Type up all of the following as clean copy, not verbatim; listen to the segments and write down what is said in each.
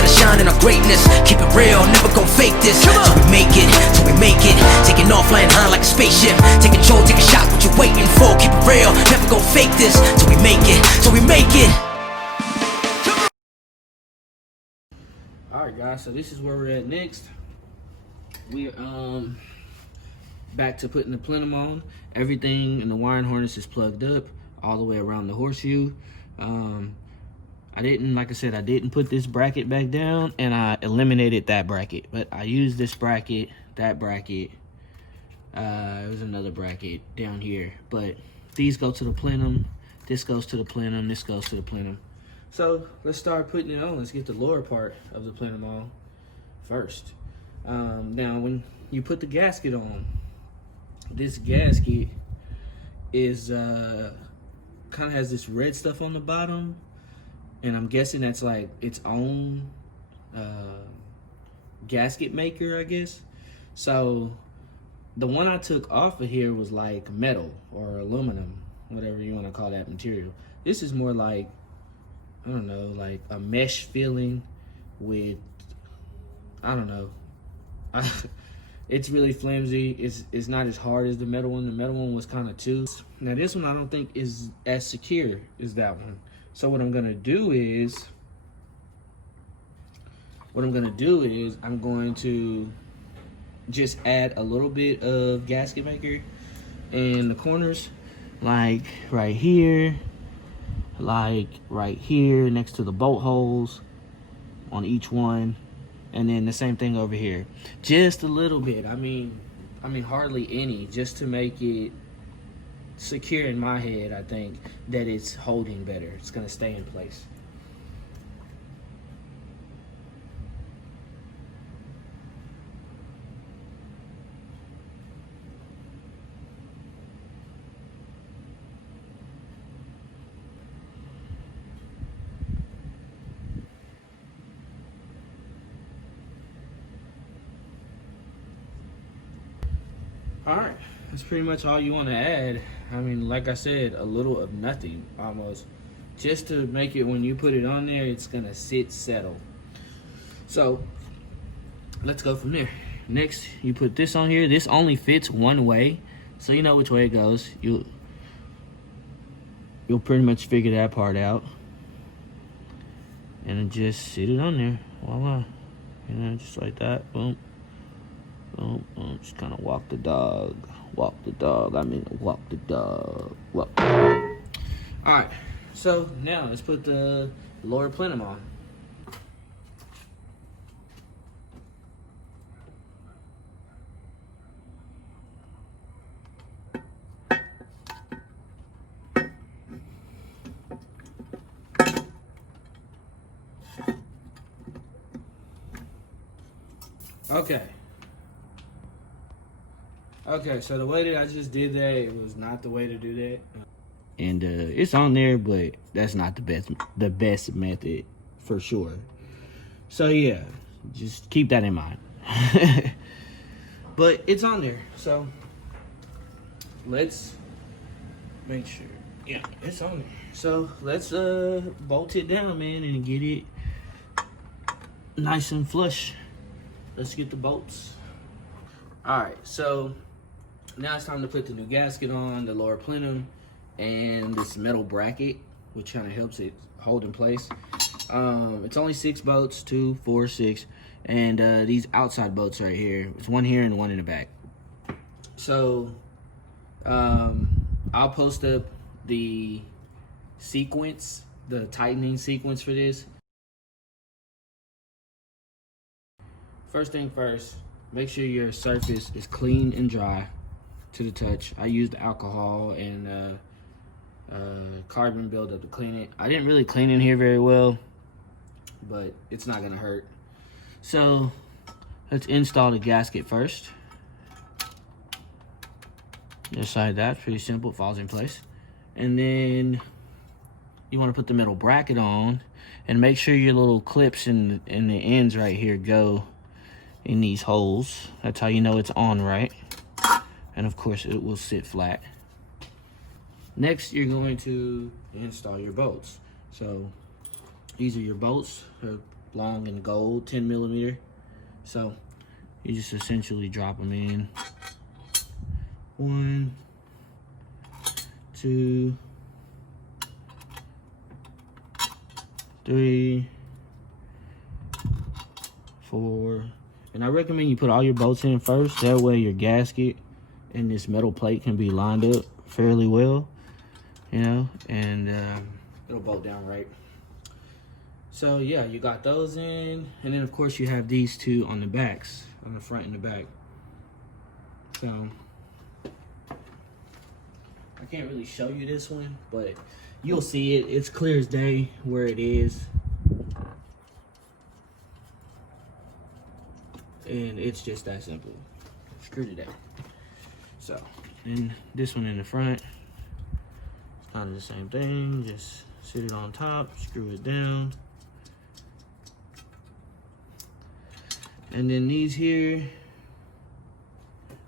let us shine in our greatness. Keep it real, never gon' fake this. Till we make it, till we make it. Taking off, flying high like a spaceship. Take control, take a shot, what you waiting for? Keep it real, never gon' fake this. Till we make it, till we make it. Alright guys, so this is where we're at next. We're back to putting the plenum on. Everything in the wiring harness is plugged up all the way around the horseshoe. I didn't put this bracket back down, and I eliminated that bracket, but I used this bracket, that bracket, there's another bracket down here, but these go to the plenum, this goes to the plenum, this goes to the plenum. So let's start putting it on. Let's get the lower part of the plenum on first. Now when you put the gasket on, this gasket is kind of has this red stuff on the bottom, and I'm guessing that's like its own gasket maker, I guess. So the one I took off of here was like metal or aluminum, whatever you want to call that material. This is more like, I don't know, like a mesh feeling with, I don't know. It's really flimsy. It's not as hard as the metal one. The metal one was kind of too. Now this one I don't think is as secure as that one. So what I'm gonna do is, I'm going to just add a little bit of gasket maker in the corners, like right here, next to the bolt holes on each one. And then the same thing over here, just a little bit. I mean hardly any, just to make it secure in my head. I think that it's holding better. It's gonna stay in place. All right, that's pretty much all you want to add. I mean, like I said, a little of nothing almost, just to make it, when you put it on there, it's gonna settle. So let's go from there. Next, you put this on here. This only fits one way, so you know which way it goes. You'll pretty much figure that part out, and then just sit it on there. Voila, you know, just like that. Boom. Boom, boom. Just kind of walk the dog. Walk the dog. Alright, so now let's put the lower plenum on. Okay, so the way that I just did that, it was not the way to do that. And it's on there, but that's not the best method for sure. So yeah, just keep that in mind. But it's on there, so let's make sure. Yeah, it's on there. So let's bolt it down, man, and get it nice and flush. Let's get the bolts. All right, so now it's time to put the new gasket on, the lower plenum, and this metal bracket, which kind of helps it hold in place. It's only 6 bolts, 2, 4, 6, and these outside bolts right here. It's one here and one in the back. So I'll post up the sequence, the tightening sequence for this. First thing first, make sure your surface is clean and dry to the touch. I used alcohol and carbon buildup to clean it. I didn't really clean in here very well, but it's not gonna hurt. So let's install the gasket first. Just like that, pretty simple, falls in place. And then you wanna put the metal bracket on and make sure your little clips in the ends right here go in these holes. That's how you know it's on right. And of course it will sit flat. Next, you're going to install your bolts. So these are your bolts, long and gold, 10 millimeter. So you just essentially drop them in. 1, 2, 3, 4. And I recommend you put all your bolts in first. That way your gasket and this metal plate can be lined up fairly well, you know, and it'll bolt down right. So yeah, you got those in, and then of course you have these two on the backs, on the front and the back. So I can't really show you this one, but you'll see it. It's clear as day where it is. And it's just that simple. Screw to that. So, and this one in the front, kind of the same thing. Just sit it on top, screw it down. And then these here,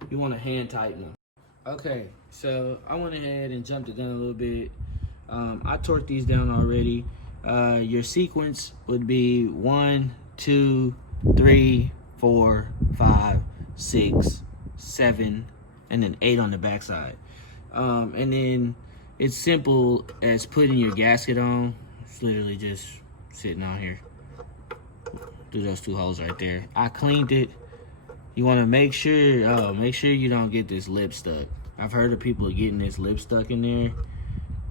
you want to hand tighten them. Okay, so I went ahead and jumped it down a little bit. I torqued these down already. Your sequence would be 1, 2, 3, 4, 5, 6, 7, and then 8 on the backside. And then it's simple as putting your gasket on. It's literally just sitting on here. Do those 2 holes right there. I cleaned it. You want to make sure you don't get this lip stuck. I've heard of people getting this lip stuck in there,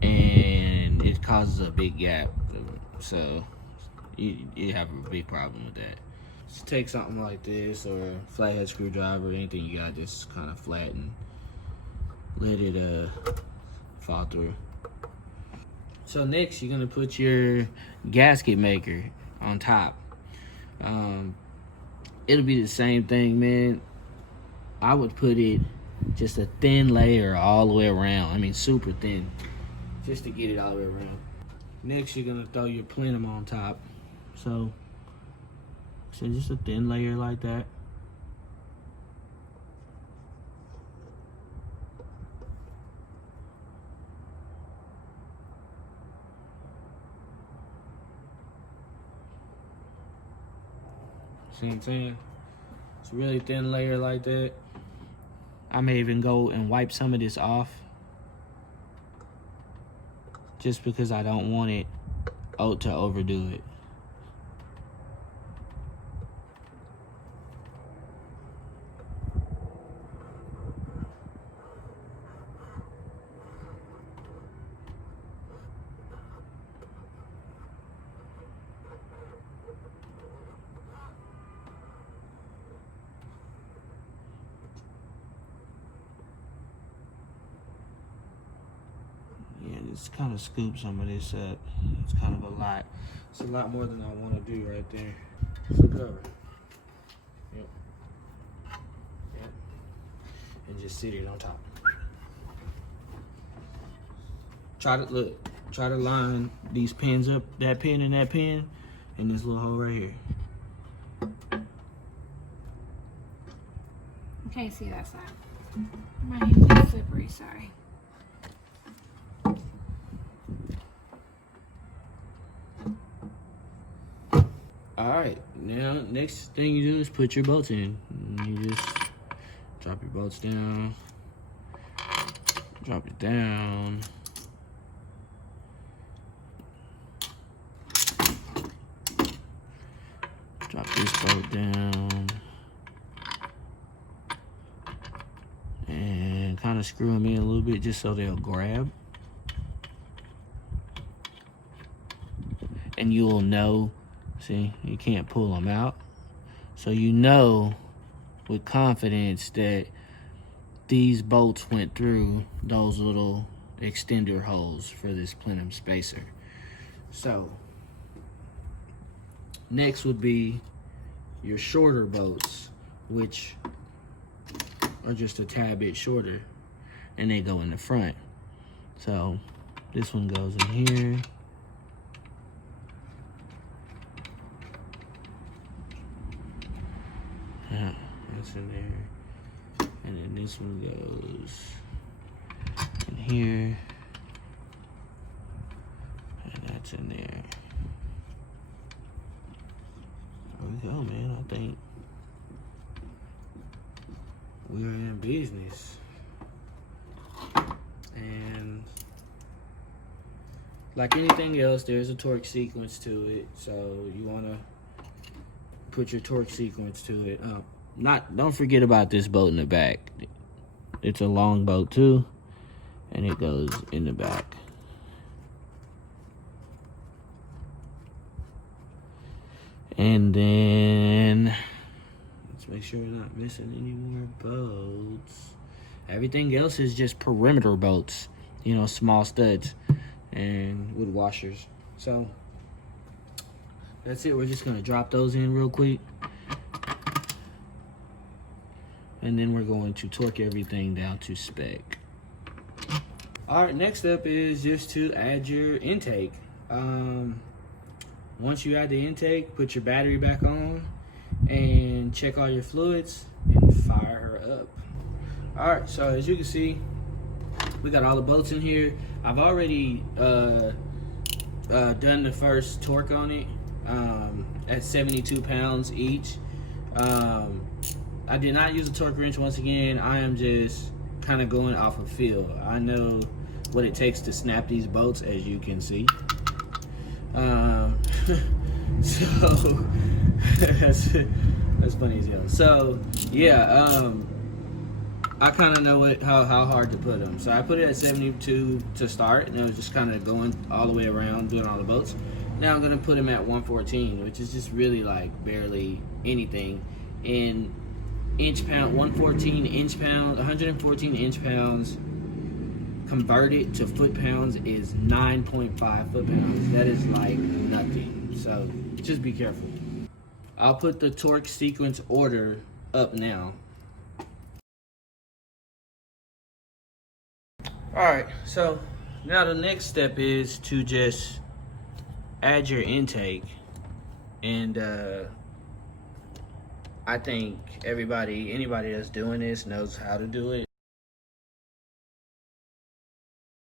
and it causes a big gap. So you have a big problem with that. Just take something like this, or a flathead screwdriver, anything you got, just kind of flatten. Let it fall through. So next, you're gonna put your gasket maker on top. It'll be the same thing, man. I would put it just a thin layer all the way around. I mean, super thin, just to get it all the way around. Next, you're gonna throw your plenum on top. So just a thin layer like that. See what I'm saying? It's a really thin layer like that. I may even go and wipe some of this off, just because I don't want it to overdo it. Just kind of scoop some of this up. It's kind of a lot. It's a lot more than I want to do right there. Flip it over. Yep. Yep. And just sit it on top. Try to line these pins up, that pin and that pin, and this little hole right here. I can't see that side. My hands are slippery, sorry. Alright, now next thing you do is put your bolts in. You just drop your bolts down, drop it down. Drop this bolt down. And kind of screw them in a little bit just so they'll grab. And you will know. See, you can't pull them out. So you know with confidence that these bolts went through those little extender holes for this plenum spacer. So next would be your shorter bolts, which are just a tad bit shorter, and they go in the front. So this one goes in here. Yeah, that's in there. And then this one goes in here. And that's in there. we go, man. I think we're in business. And like anything else, there's a torque sequence to it. So you want to put your torque sequence to it. Don't forget about this bolt in the back. It's a long bolt too, and it goes in the back. And then let's make sure we're not missing any more bolts. Everything else is just perimeter bolts, you know, small studs and with washers. So that's it. We're just gonna drop those in real quick, and then we're going to torque everything down to spec. All right, next up is just to add your intake. Once you add the intake, put your battery back on and check all your fluids and fire her up. All right, so as you can see, we got all the bolts in here. I've already done the first torque on it at 72 pounds each. I did not use a torque wrench. Once again, I am just kind of going off of feel. I know what it takes to snap these bolts, as you can see. So that's funny as hell. So yeah, I kind of know how hard to put them. So I put it at 72 to start, and it was just kind of going all the way around, doing all the bolts. Now I'm gonna put them at 114, which is just really like barely anything. In inch pound, 114 inch pounds, 114 inch pounds converted to foot pounds is 9.5 foot pounds. That is like nothing. So just be careful. I'll put the torque sequence order up now. Alright, so now the next step is to just add your intake. And I think anybody that's doing this knows how to do it.